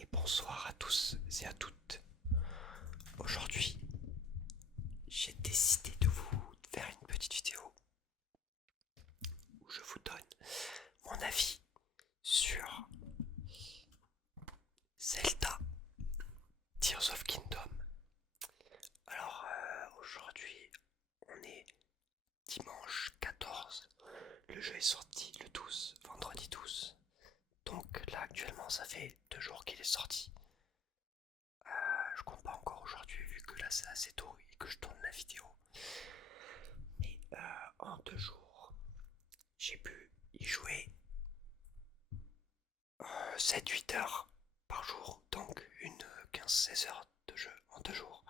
et bonsoir à tous et à toutes. Aujourd'hui, j'ai décidé de vous faire une petite vidéo où je vous donne mon avis sur Zelda Tears of Kingdom. Alors aujourd'hui, on est dimanche 14. Le jeu est sorti le 12, vendredi 12. Donc là actuellement ça fait 2 jours qu'il est sorti. Je compte pas encore aujourd'hui vu que là c'est assez tôt et que je tourne la vidéo. Mais en 2 jours, j'ai pu y jouer 7-8 heures par jour, donc une 15-16 heures de jeu en 2 jours.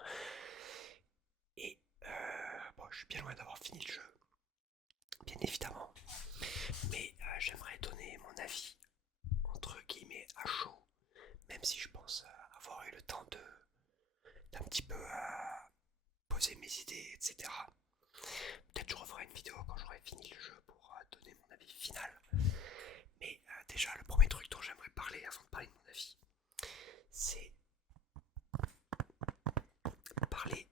Et bon, je suis bien loin d'avoir fini le jeu, bien évidemment. Mais j'aimerais donner mon avis, entre guillemets, à chaud, même si je pense avoir eu le temps d'un petit peu poser mes idées, etc. Peut-être je referai une vidéo quand j'aurai fini le jeu pour donner mon avis final. Mais déjà, le premier truc dont j'aimerais parler avant de parler de mon avis, c'est parler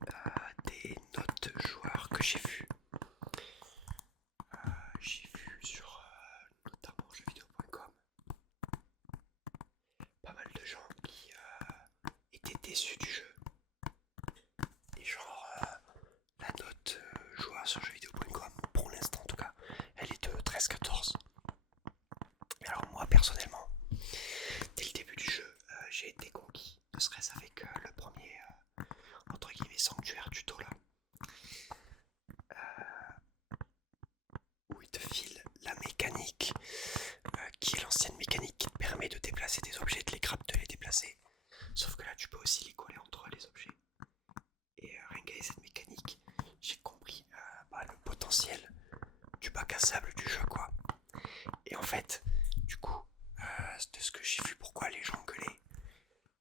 des notes joueurs que j'ai vues. J'ai vu sur notamment jeuxvideo.com pas mal de gens qui étaient déçus du jeu. Et genre, la note joueur sur jeuxvideo.com, pour l'instant en tout cas, elle est de 13-14. Alors moi personnellement, dès le début du jeu, j'ai été conquis, ne serait-ce avec le premier entre guillemets sanctuaire tuto là, où il te file la mécanique qui est l'ancienne mécanique qui te permet de déplacer des objets, de les grab, de les déplacer. Sauf que là tu peux aussi les coller entre les objets. Et rien qu'avec cette mécanique, j'ai compris le potentiel du bac à sable du jeu quoi. Et en fait, du coup, de ce que j'ai vu, pourquoi les gens gueulaient.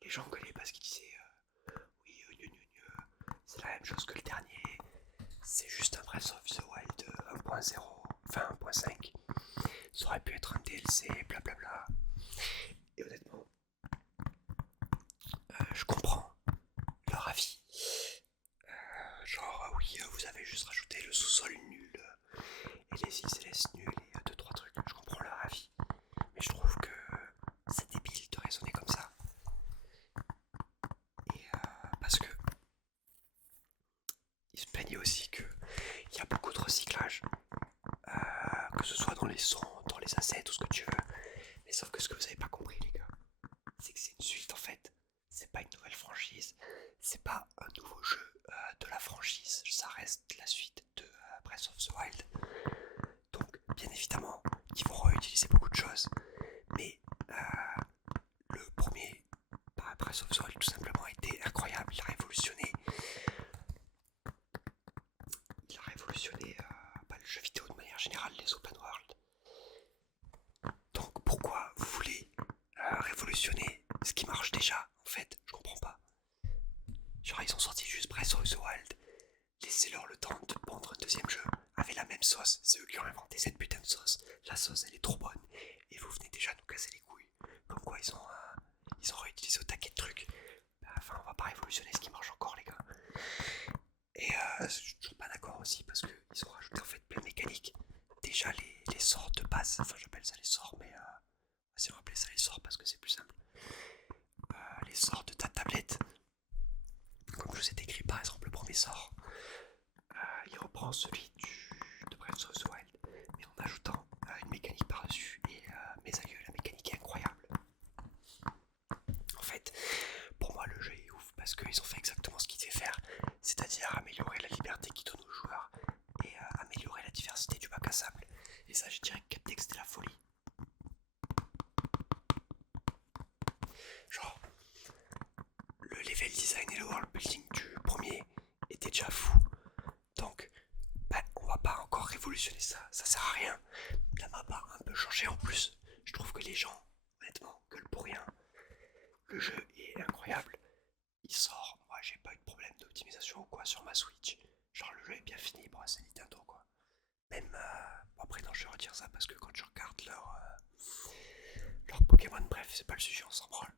Les gens gueulaient parce qu'ils disaient oui, c'est la même chose que le dernier. C'est juste un Breath of the Wild 1.0, enfin 1.5. Ça aurait pu être un DLC, blablabla. Et honnêtement, je comprends leur avis. Genre, oui, vous avez juste rajouté le sous-sol nul et les îles célestes nuls et 2-3 trucs. Je comprends leur avis. Mais je trouve que c'est débile de raisonner comme ça. Et parce que ils se plaignaient aussi qu'il y a beaucoup de recyclage. Que ce soit dans les sons, dans les assets, tout ce que tu veux. Mais sauf que ce que vous avez pas compris, les gars, c'est que c'est une suite en fait. C'est pas une nouvelle franchise. C'est pas un nouveau jeu de la franchise. Ça reste la suite de Breath of the Wild. Donc, bien évidemment, ils vont réutiliser beaucoup de choses. Mais le premier, Breath of the Wild, tout simplement, a été incroyable. Il a révolutionné. Le jeu vidéo de manière générale, les open world. Donc pourquoi vous voulez révolutionner ce qui marche déjà? En fait, je comprends pas. Genre ils ont sorti juste Breath of the Wild. Laissez-leur le temps de pondre un deuxième jeu avec la même sauce. C'est eux qui ont inventé cette putain de sauce. La sauce elle est trop bonne. Et vous venez déjà nous casser les couilles. Comme quoi ils ont réutilisé au taquet de trucs. Enfin on va pas révolutionner ce qui marche encore les gars. Et je suis toujours pas d'accord aussi parce qu'ils ont rajouté en fait plein de mécaniques. Déjà les sorts de base, enfin j'appelle ça les sorts mais si on appelle ça les sorts parce que c'est plus simple. Les sorts de ta tablette, comme je vous ai décrit par exemple le premier sort, il reprend celui de Breath of the Wild, mais en ajoutant une mécanique par-dessus. Et mes aïeux, la mécanique est incroyable. En fait, pour moi le jeu est ouf parce qu'ils ont fait exactement ce qu'ils devaient faire, c'est-à-dire améliorer la liberté qu'ils donnent aux joueurs et améliorer la diversité du bac à sable. Et ça, j'ai direct capté que c'était la folie. Genre, le level design et le world building du premier était déjà fou. Donc, on va pas encore révolutionner ça, ça sert à rien. La map a un peu changé en plus. Je trouve que les gens, honnêtement, gueulent pour rien. Le jeu est incroyable. Il sort, moi j'ai pas eu de problème d'optimisation ou quoi sur ma Switch. Genre le jeu est bien fini, bon c'est Nintendo quoi. Même, bon, après non je vais redire ça parce que quand je regarde leur Pokémon, bref c'est pas le sujet, on s'en branle.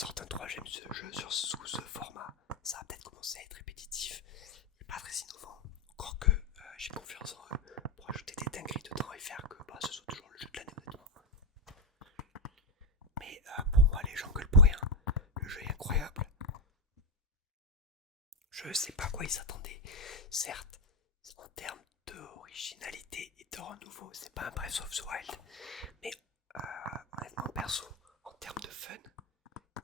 sortent un troisième jeu sous ce format, ça va peut-être commencer à être répétitif et pas très innovant. Encore que j'ai confiance en eux pour ajouter des dingueries dedans et faire que ce soit toujours le jeu de l'année honnêtement. Mais pour moi les gens gueulent pour rien. Le jeu est incroyable. Je sais pas à quoi ils s'attendaient. Certes, en termes d'originalité et de renouveau, c'est pas un Breath of the Wild. Mais honnêtement perso, en termes de fun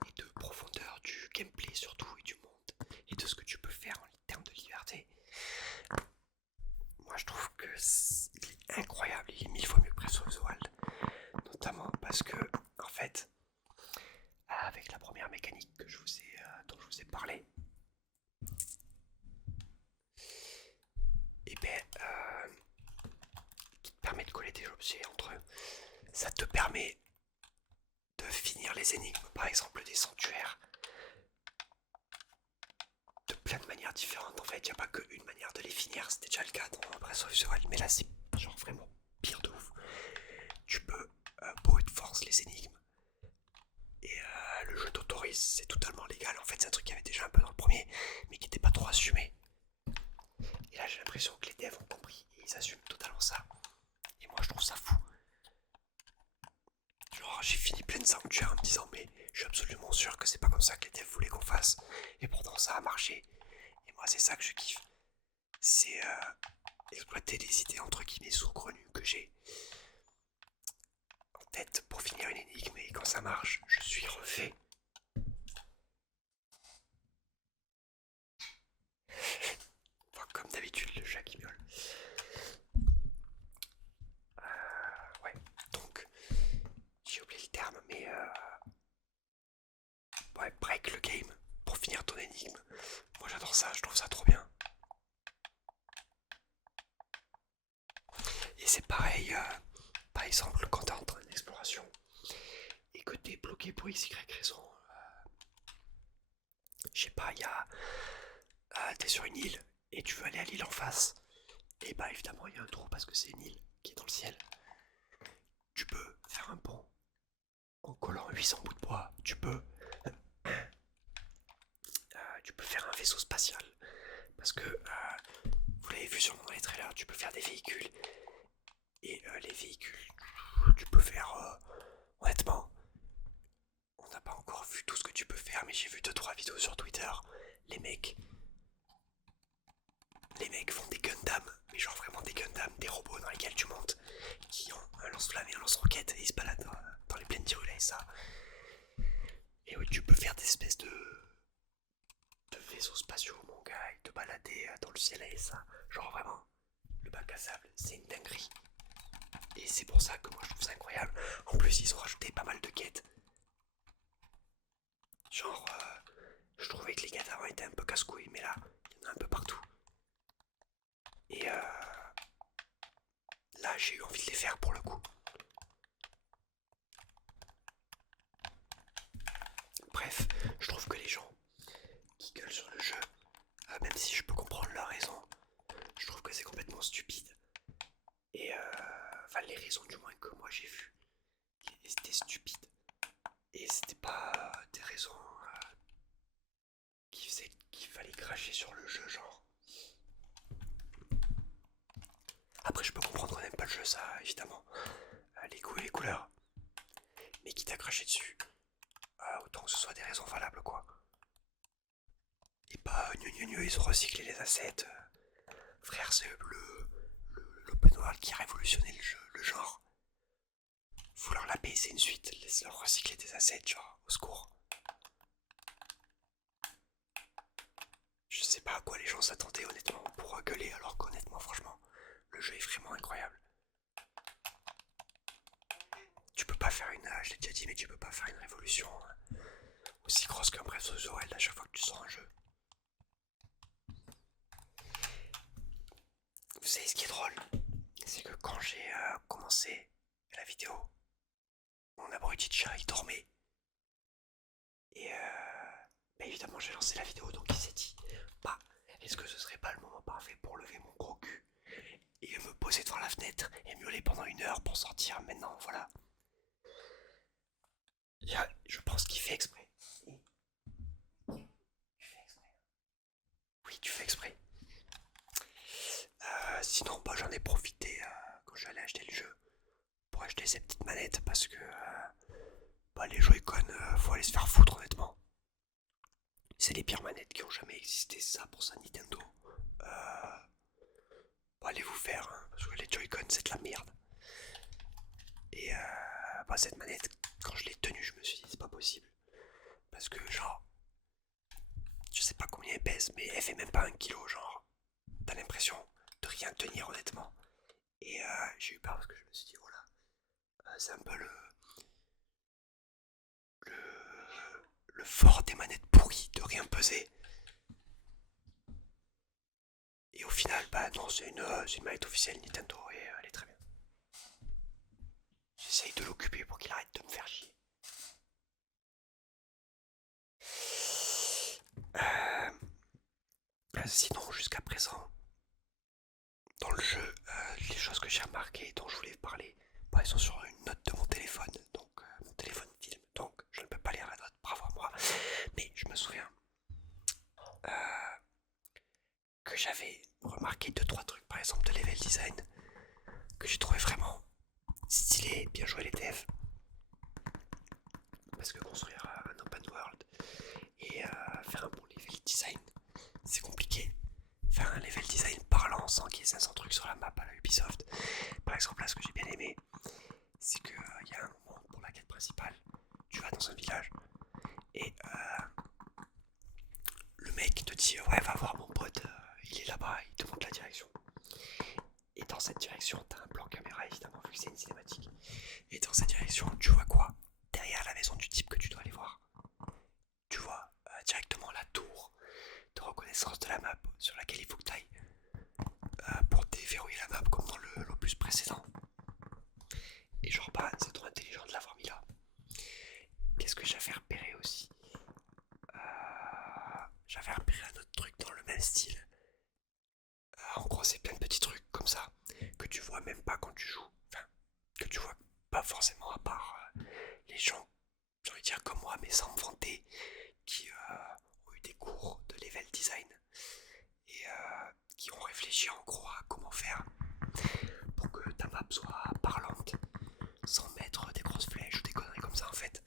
et de profondeur du gameplay surtout et du monde et de ce que tu peux faire en termes de liberté, moi je trouve que il est incroyable, il est 1000 fois mieux que Breath of the Wild. Notamment parce que en fait, avec la première mécanique que dont je vous ai parlé, et ben qui te permet de coller des objets entre eux, ça te permet de finir les énigmes, par exemple des sanctuaires, de plein de manières différentes. En fait, il n'y a pas qu'une manière de les finir, c'était déjà le cas dans Breath of the Wild, mais là c'est genre vraiment pire de ouf. Tu peux brute force les énigmes, et le jeu t'autorise, c'est totalement légal. En fait, c'est un truc qui avait déjà un peu dans le premier, mais qui n'était pas trop assumé. Et là, j'ai l'impression que les devs ont compris et ils assument totalement ça. Et moi, je trouve ça fou. Genre, j'ai fini plein de sanctuaires en me disant, mais je suis absolument sûr que c'est pas comme ça que les devs voulaient qu'on fasse. Et pourtant, ça a marché. Et moi, c'est ça que je kiffe. C'est exploiter des idées entre guillemets saugrenues que j'ai en tête pour finir une énigme. Et quand ça marche, je suis refait. Enfin, comme d'habitude, le chat qui miaule. Ouais, donc, j'ai oublié le terme, mais ouais, break le game pour finir ton énigme. Moi j'adore ça, je trouve ça trop bien. Et c'est pareil, par exemple, quand t'es en train d'exploration et que t'es bloqué pour x, y raison, je sais pas, t'es sur une île et tu veux aller à l'île en face. Et bah évidemment, il y a un trou parce que c'est une île qui est dans le ciel. Tu peux faire un pont en collant 800 bouts de bois. Tu peux faire un vaisseau spatial parce que vous l'avez vu sûrement dans les trailers, tu peux faire des véhicules. Et les véhicules, tu peux faire honnêtement, on n'a pas encore vu tout ce que tu peux faire, mais j'ai vu 2-3 vidéos sur Twitter. Les mecs font des Gundam, mais genre vraiment des Gundam, des robots dans lesquels tu montes, qui ont un lance-flamme et un lance-roquette, et ils se baladent dans les plaines d'Hyrule et ça. Et oui, tu peux faire des espèces de vaisseaux spatiaux, mon gars, et te balader dans le ciel et ça. Genre vraiment, le bac à sable, c'est une dinguerie. Et c'est pour ça que moi je trouve ça incroyable. En plus, ils ont rajouté pas mal de quêtes. Genre, je trouvais que les quêtes avant étaient un peu casse-couilles, mais là, il y en a un peu partout. Et là, j'ai eu envie de les faire pour le coup. Bref, je trouve que les gens qui gueulent sur le jeu, même si je peux comprendre leur raison, je trouve que c'est complètement stupide. Et enfin, les raisons du moins que moi j'ai vues, c'était stupide. Et c'était pas des raisons qui faisaient qu'il fallait cracher sur le jeu, genre. Après, je peux comprendre qu'on n'aime pas le jeu, ça, évidemment. Les goûts et les couleurs. Mais quitte à cracher dessus, autant que ce soit des raisons valables, quoi. Et pas ils ont recyclé les assets. Frère, c'est l'open world qui a révolutionné le genre. Faut leur la payer, c'est une suite. Laisse-leur recycler des assets, genre, au secours. Je sais pas à quoi les gens s'attendaient, honnêtement, pour gueuler, alors qu'honnêtement, franchement, le jeu est vraiment incroyable. Tu peux pas faire je l'ai déjà dit, mais tu peux pas faire une révolution aussi grosse qu'un Breath of the Wild à chaque fois que tu sors un jeu. Vous savez ce qui est drôle, c'est que quand j'ai commencé la vidéo, mon abruti de chat il dormait. Et bah évidemment j'ai lancé la vidéo, donc il s'est dit, bah est-ce que ce serait pas le moment parfait pour lever mon gros cul et me poser devant la fenêtre et miauler pendant 1 heure pour sortir maintenant, voilà. Je pense qu'il fait exprès. Et j'en ai profité quand je suis allé acheter le jeu pour acheter ces petites manettes parce que les Joy-Con, faut aller se faire foutre honnêtement. C'est les pires manettes qui ont jamais existé, c'est ça pour ça Nintendo. Euh, allez vous faire, hein, parce que les Joy-Con c'est de la merde. Et cette manette, quand je l'ai tenue, je me suis dit c'est pas possible. Parce que genre, je sais pas combien elle pèse, mais elle fait même pas 1 kg, genre. T'as l'impression de rien tenir honnêtement. Et j'ai eu peur parce que je me suis dit, oh là, c'est un peu le fort des manettes pourries, de rien peser. Et au final, non, c'est une manette officielle Nintendo et elle est très bien. J'essaye de l'occuper pour qu'il arrête de me faire chier. Sinon, jusqu'à présent, dans le jeu, les choses que j'ai remarquées dont je voulais parler, elles sont sur une note de mon téléphone, donc mon téléphone filme, donc je ne peux pas lire la note, bravo à moi. Mais je me souviens que j'avais remarqué 2-3 trucs, par exemple de level design, que j'ai trouvé vraiment stylé, bien joué les devs. Parce que construire un open world et faire un bon level design, c'est compliqué. Faire un level design parlant sans qu'il y ait 500 trucs sur la map à la Ubisoft. Par exemple, là, ce que j'ai bien aimé, c'est qu'il y a un moment pour la quête principale, tu vas dans un village et le mec te dit ouais, va voir mon pote, il est là-bas, il te montre la direction. Et dans cette direction, t'as un plan caméra évidemment vu que c'est une cinématique. Et dans cette direction, tu vois quoi? Derrière la maison du type que tu dois aller voir, tu vois directement la tour de reconnaissance de la map sur laquelle il faut que tu ailles pour déverrouiller la map comme dans l'opus précédent. Et genre c'est trop intelligent de l'avoir mis là. Qu'est-ce que j'avais repéré aussi? J'avais repéré un autre truc dans le même style. En gros c'est plein de petits trucs comme ça que tu vois même pas quand tu joues. Enfin, que tu vois pas forcément à part les gens, j'ai envie de dire comme moi mais sans me vanter, qui ont eu des cours de level design et qui ont réfléchi en gros à comment faire pour que ta map soit parlante sans mettre des grosses flèches ou des conneries comme ça en fait.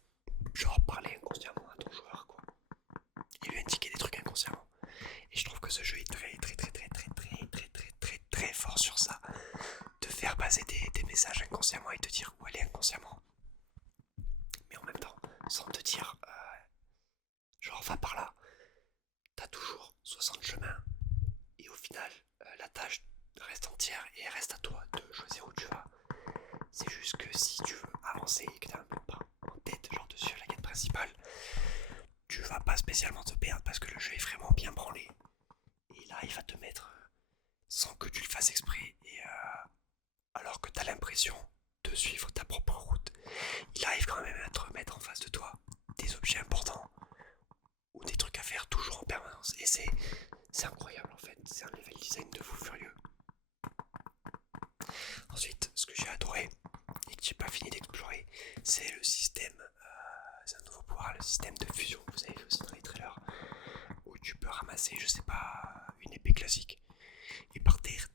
Genre parler inconsciemment à ton joueur quoi. Et lui indiquer des trucs inconsciemment. Et je trouve que ce jeu est très fort sur ça. De faire passer des messages inconsciemment et te dire où aller inconsciemment. Mais en même temps, sans te dire genre va par là. T'as toujours 60 chemins. Et au final, la tâche reste entière et elle reste à toi de choisir où tu vas. C'est juste que si tu veux avancer et que t'as un peu pas en tête, genre dessus la quête principale, tu vas pas spécialement te perdre parce que le jeu est vraiment bien branlé. Et là, il va te mettre sans que tu le fasses exprès. Et alors que t'as l'impression de suivre ta propre route, il arrive quand même à te remettre en face de toi des objets importants ou des trucs à faire toujours en permanence. Et c'est incroyable en fait. C'est un level design de fou furieux. Ensuite, ce que j'ai adoré et que j'ai pas fini d'explorer, c'est le système, c'est un nouveau pouvoir, le système de fusion. Vous avez vu aussi dans les trailers, où tu peux ramasser, je sais pas, une épée classique. Et par terre,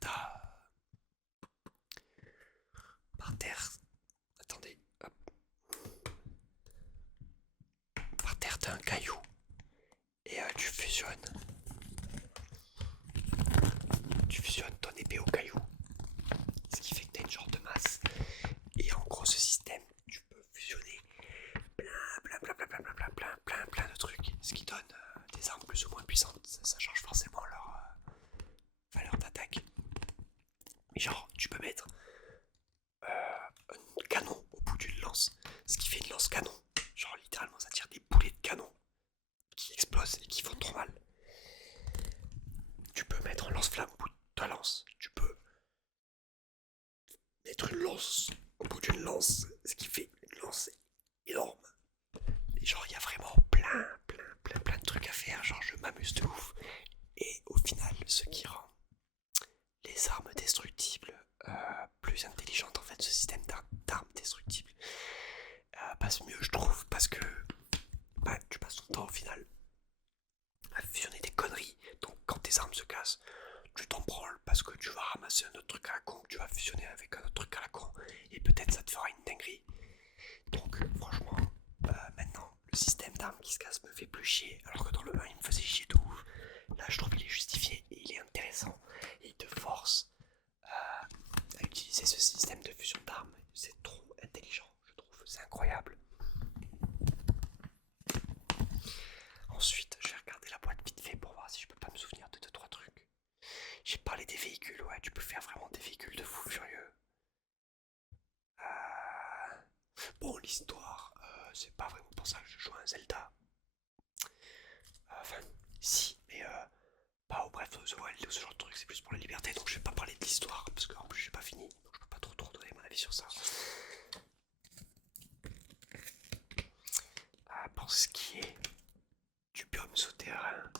attendez, hop. Par terre, t'as un caillou. Et tu fusionnes ton épée au caillou. Ce qui fait que t'as une genre de masse. Et en gros, ce système, tu peux fusionner plein de trucs. Ce qui donne des armes plus ou moins puissantes. Ça change forcément leur valeur d'attaque. Mais genre, tu peux mettre un canon au bout d'une lance. Ce qui fait une lance canon. Genre, littéralement, ça tire des boulets de canon qui explosent et qui font trop mal. Tu peux mettre un lance-flamme au bout de ta lance. Tu peux mettre une lance au bout d'une lance, ce qui fait une lance énorme. Et genre, il y a vraiment plein de trucs à faire. Genre, je m'amuse de ouf. Et au final, ce qui rend les armes destructibles plus intelligentes, en fait, ce système d'armes destructibles passe mieux, je trouve, parce que tu passes ton temps au final à fusionner des conneries. Donc, quand tes armes se cassent, tu t'en branles parce que tu vas ramasser un autre truc à la con, que tu vas fusionner avec un autre truc à la con, et peut-être ça te fera une dinguerie. Donc franchement, maintenant, le système d'armes qui se casse me fait plus chier, alors que dans le 1 il me faisait chier de ouf. Là je trouve qu'il est justifié et il est intéressant, et il te force à utiliser ce système de fusion d'armes. C'est trop intelligent, je trouve, c'est incroyable. Ensuite, je vais regarder la boîte vite fait pour voir si je peux pas me souvenir de 2-3 trucs. J'ai parlé des véhicules, ouais, tu peux faire vraiment des véhicules de fou furieux. Bon, l'histoire, c'est pas vraiment pour ça que je joue à un Zelda. Enfin, si, mais pas au Breath of the Wild ou ce genre de truc, c'est plus pour la liberté, donc je vais pas parler de l'histoire, parce qu'en plus j'ai pas fini, donc je peux pas trop donner mon avis sur ça. Pour ce qui est du biome souterrain,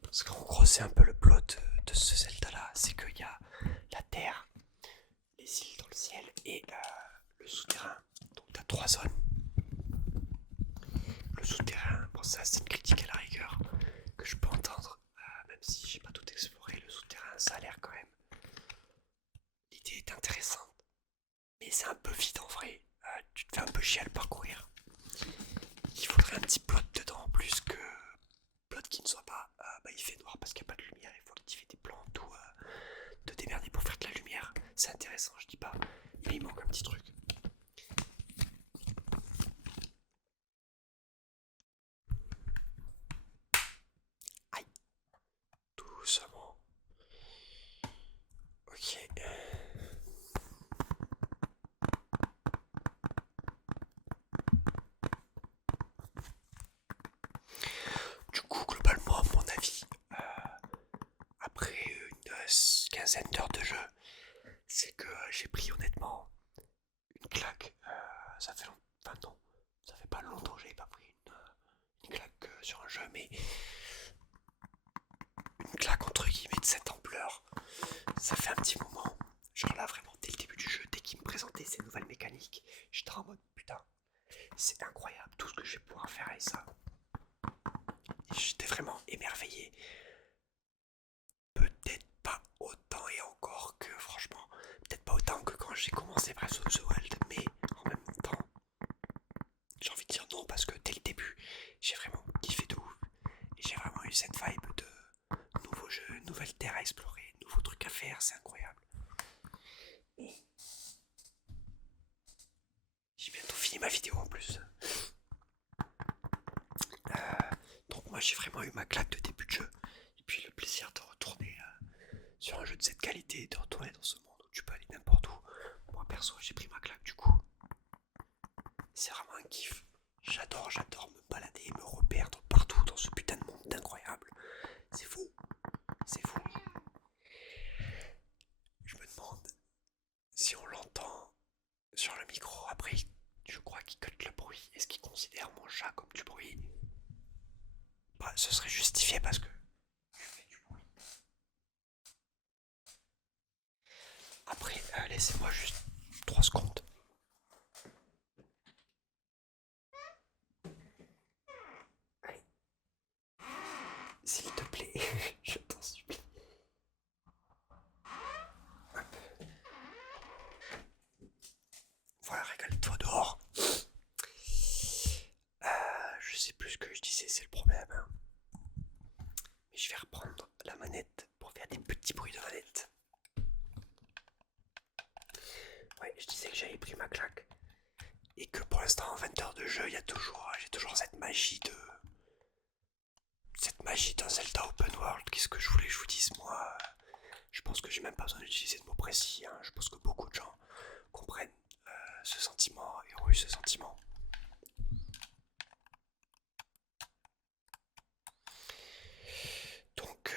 parce qu'en gros c'est un peu le plot de ce Zelda là, c'est qu'il y a la terre, les îles dans le ciel et le souterrain, donc t'as 3 zones. Le souterrain, bon ça c'est une critique à la rigueur que je peux entendre, même si j'ai pas tout exploré, le souterrain ça a l'air quand même. L'idée est intéressante, mais c'est un peu vide en vrai, tu te fais un peu chier à le parcourir. Il faudrait un petit plot dedans, plus que plot qui ne soit pas il fait noir parce qu'il n'y a pas de lumière, il faut activer des plantes ou te démerder pour faire de la lumière. C'est intéressant, je dis pas, mais il manque un petit truc. Aïe, doucement. Ok. Du coup, globalement, à mon avis, après une quinzaine d'heures de jeu, c'est que j'ai pris honnêtement une claque. Ça fait longtemps. Enfin, non, ça fait pas longtemps que j'avais pas pris une claque sur un jeu, mais une claque entre guillemets de cette ampleur. Ça fait un petit moment. Genre là, vraiment, dès le début du jeu, dès qu'il me présentait ces nouvelles mécaniques, j'étais en mode putain, c'est incroyable tout ce que je vais pouvoir faire avec ça. Et j'étais vraiment émerveillé. Peut-être pas autant et encore que, franchement, peut-être pas autant que quand j'ai commencé Breath of the Wild, mais en même temps, j'ai envie de dire non parce que dès le début, j'ai vraiment kiffé de ouf. Et j'ai vraiment eu cette vibe de nouveau jeu, nouvelle terre à explorer, nouveaux trucs à faire, c'est incroyable. J'ai bientôt fini ma vidéo en plus. Donc moi j'ai vraiment eu ma claque de début de jeu. Et puis le plaisir de retourner sur un jeu de cette qualité, de retourner dans ce monde où tu peux aller n'importe où. Moi perso j'ai pris ma claque du coup. C'est vraiment un kiff. J'adore me balader et me reperdre partout dans ce putain de monde incroyable. C'est fou. C'est fou. Je me demande si on l'entend sur le micro. Après, je crois qu'il cut le bruit. Est-ce qu'il considère mon chat comme du bruit? Bah, ce serait justifié parce que je fais du bruit. Après, laissez-moi juste 3 secondes. Allez. S'il te plaît, je t'en supplie. Hop. Voilà, régale-toi dehors. Je sais plus ce que je disais, c'est le problème. Hein. Mais je vais reprendre la manette pour faire des petits bruits de manette. Ouais, je disais que j'avais pris ma claque. Et que pour l'instant, en 20 heures de jeu, j'ai toujours cette magie de. Cette magie d'un Zelda Open World. Qu'est-ce que je voulais que je vous dise, moi? Je pense que j'ai même pas besoin d'utiliser de mots précis. Hein. Je pense que beaucoup de gens comprennent ce sentiment et ont eu ce sentiment. Donc,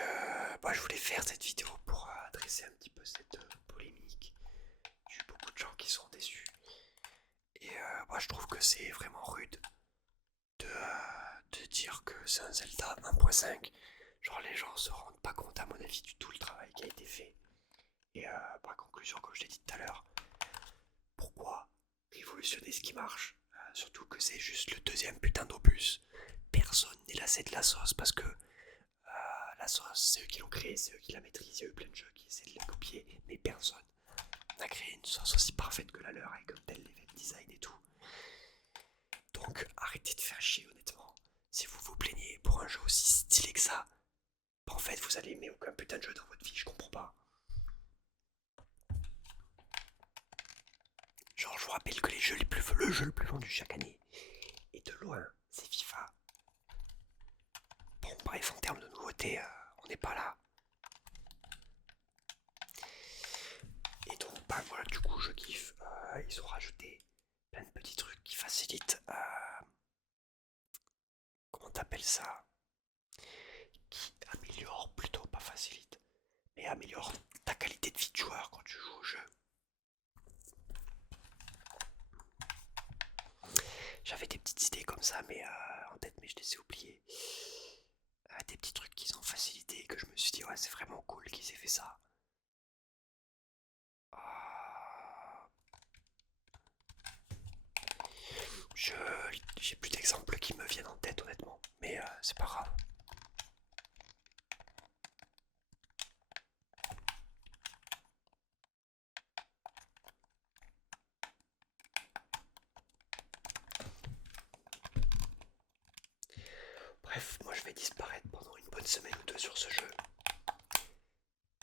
je voulais faire cette vidéo pour adresser un petit peu cette polémique. J'ai eu beaucoup de gens qui sont déçus. Et moi, je trouve que c'est vraiment rude de dire que c'est un Zelda 1.5. Genre, les gens se rendent pas compte, à mon avis, du tout le travail qui a été fait. Et par conclusion, comme je l'ai dit tout à l'heure, pourquoi révolutionner ce qui marche? Surtout que c'est juste le deuxième putain d'opus. Personne n'est lassé de la sauce parce que la sauce, c'est eux qui l'ont créée, c'est eux qui la maîtrisent. Il y a eu plein de jeux qui essaient de la copier, mais personne n'a créé une sauce aussi parfaite que la leur avec un tel level design et tout. Donc arrêtez de faire chier honnêtement. Si vous vous plaignez pour un jeu aussi stylé que ça, bah, en fait vous allez aimer aucun putain de jeu dans votre vie, je comprends pas. Genre je vous rappelle que le jeu le plus vendu chaque année, et de loin, c'est FIFA. Bon bref, en termes de nouveautés, on n'est pas là. Et donc bah voilà, du coup je kiffe. Ils ont rajouté plein de petits trucs qui facilitent, comment t'appelles ça, qui améliorent plutôt, pas facilite, mais améliorent ta qualité de vie de joueur quand tu joues au jeu. J'avais des petites idées comme ça mais en tête, mais je les ai oubliées. Des petits trucs qu'ils ont facilité et que je me suis dit ouais c'est vraiment cool qu'ils aient fait ça. J'ai plus d'exemples qui me viennent en tête honnêtement, mais c'est pas grave. Bref, moi je vais disparaître pendant une bonne semaine ou deux sur ce jeu.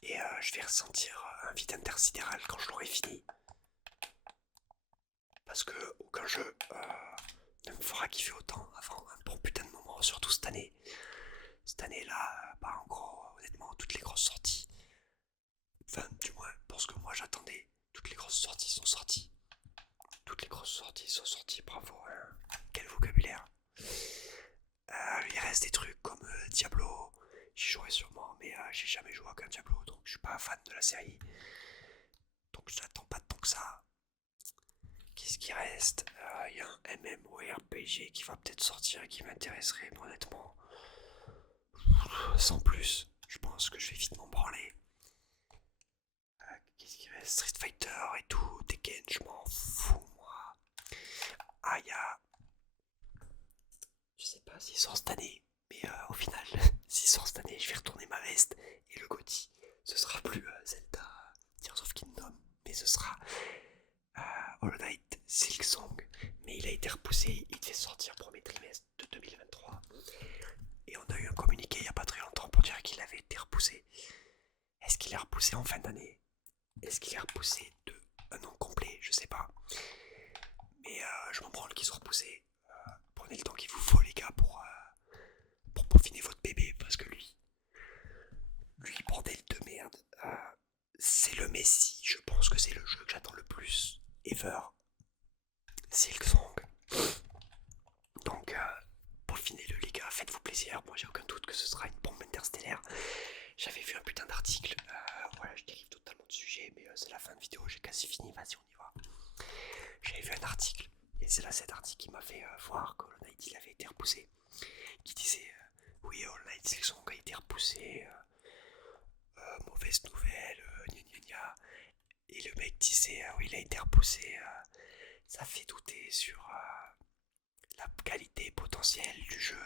Et je vais ressentir un vide intersidéral quand je l'aurai fini. Parce que aucun jeu ne me fera kiffer autant avant un bon putain de moment, surtout cette année. Cette année-là, bah en gros, honnêtement, toutes les grosses sorties. Enfin, du moins, pour ce que moi j'attendais, toutes les grosses sorties sont sorties. Toutes les grosses sorties sont sorties, bravo, hein. Quel vocabulaire. Il reste des trucs comme Diablo, j'y jouerai sûrement, mais j'ai jamais joué à aucun Diablo, donc je suis pas fan de la série. Donc je n'attends pas tant que ça. Qu'est-ce qui reste? Il y a un MMORPG qui va peut-être sortir et qui m'intéresserait, mais honnêtement, sans plus, je pense que je vais vite m'en branler. Qu'est-ce qui reste? Street Fighter et tout, Tekken, je m'en fous moi. Ah, il y a... Je sais pas s'il sort cette année, mais au final, s'il sort cette année, je vais retourner ma veste et le GOTY, ce sera plus Zelda Tears of Kingdom, mais ce sera Hollow Knight Silksong, mais il a été repoussé, il devait sortir premier trimestre de 2023. Et on a eu un communiqué il n'y a pas très longtemps pour dire qu'il avait été repoussé. Est-ce qu'il est repoussé en fin d'année? Est-ce qu'il est repoussé de un an complet? Je sais pas. Mais je m'en branle qu'il soit repoussé. Prenez le temps qu'il vous faut les gars pour peaufiner votre bébé, parce que lui bordel de merde, c'est le Messi. Je pense que c'est le jeu que j'attends le plus ever. Silksong. Donc peaufinez-le les gars, faites-vous plaisir. Moi j'ai aucun doute que ce sera une bombe interstellaire. J'avais vu un putain d'article. Voilà, je dérive totalement de sujet, mais c'est la fin de vidéo, j'ai quasi fini. Vas-y, on y va. J'avais vu un article, et c'est là cet article qui m'a fait voir que Hollow Knight il avait été repoussé. Qui disait oui, Hollow Knight Silksong a été repoussé. Mauvaise nouvelle, gna gna gna. Et le mec disait oui, il a été repoussé. Ça fait douter sur la qualité potentielle du jeu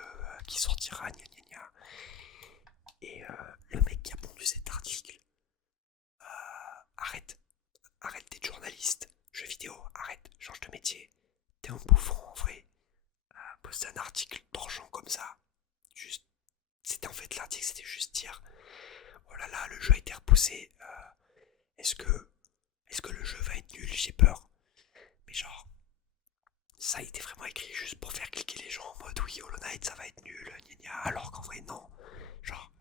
qui sortira, gna gna gna. Et le mec qui a pondu cet article, arrête d'être journaliste, jeux vidéo, arrête, change de métier. T'es un bouffon en vrai. Poster un article tranchant comme ça, juste, c'était en fait l'article, c'était juste dire, oh là là, le jeu a été repoussé. Est-ce que le jeu va être nul? J'ai peur. Mais genre, ça a été vraiment écrit juste pour faire cliquer les gens en mode oui, Hollow Knight ça va être nul, gna gna, alors qu'en vrai non. Genre,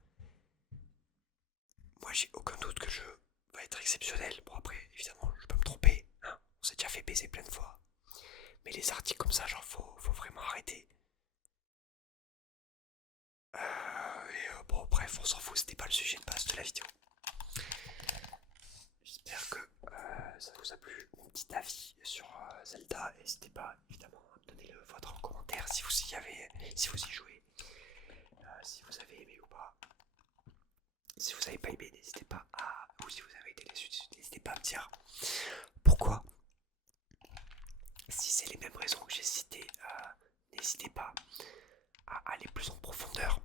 moi j'ai aucun doute que le jeu va être exceptionnel. Bon après, évidemment, je peux me tromper, hein, on s'est déjà fait baiser plein de fois. Mais les articles comme ça, genre faut vraiment arrêter. Bon bref, on s'en fout, c'était pas le sujet de base de la vidéo. J'espère que ça vous a plu, mon petit avis sur Zelda. N'hésitez pas évidemment à me donner le vôtre en commentaire si vous y jouez, si vous avez aimé ou pas. Si vous avez pas aimé, n'hésitez pas à, ou si vous avez été déçu, n'hésitez pas à me dire pourquoi. Si c'est les mêmes raisons que j'ai citées, n'hésitez pas à aller plus en profondeur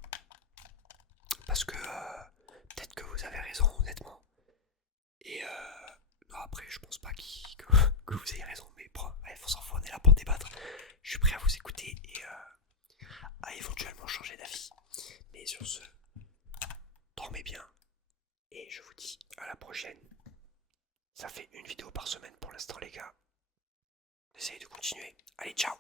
Parce que peut-être que vous avez raison, honnêtement. Et non, après, je pense pas que vous ayez raison, mais bref, on s'en fout, on est là pour débattre. Je suis prêt à vous écouter et à éventuellement changer d'avis. Mais sur ce, dormez bien. Et je vous dis à la prochaine. Ça fait une vidéo par semaine pour l'instant, les gars. Essayez de continuer. Allez, ciao!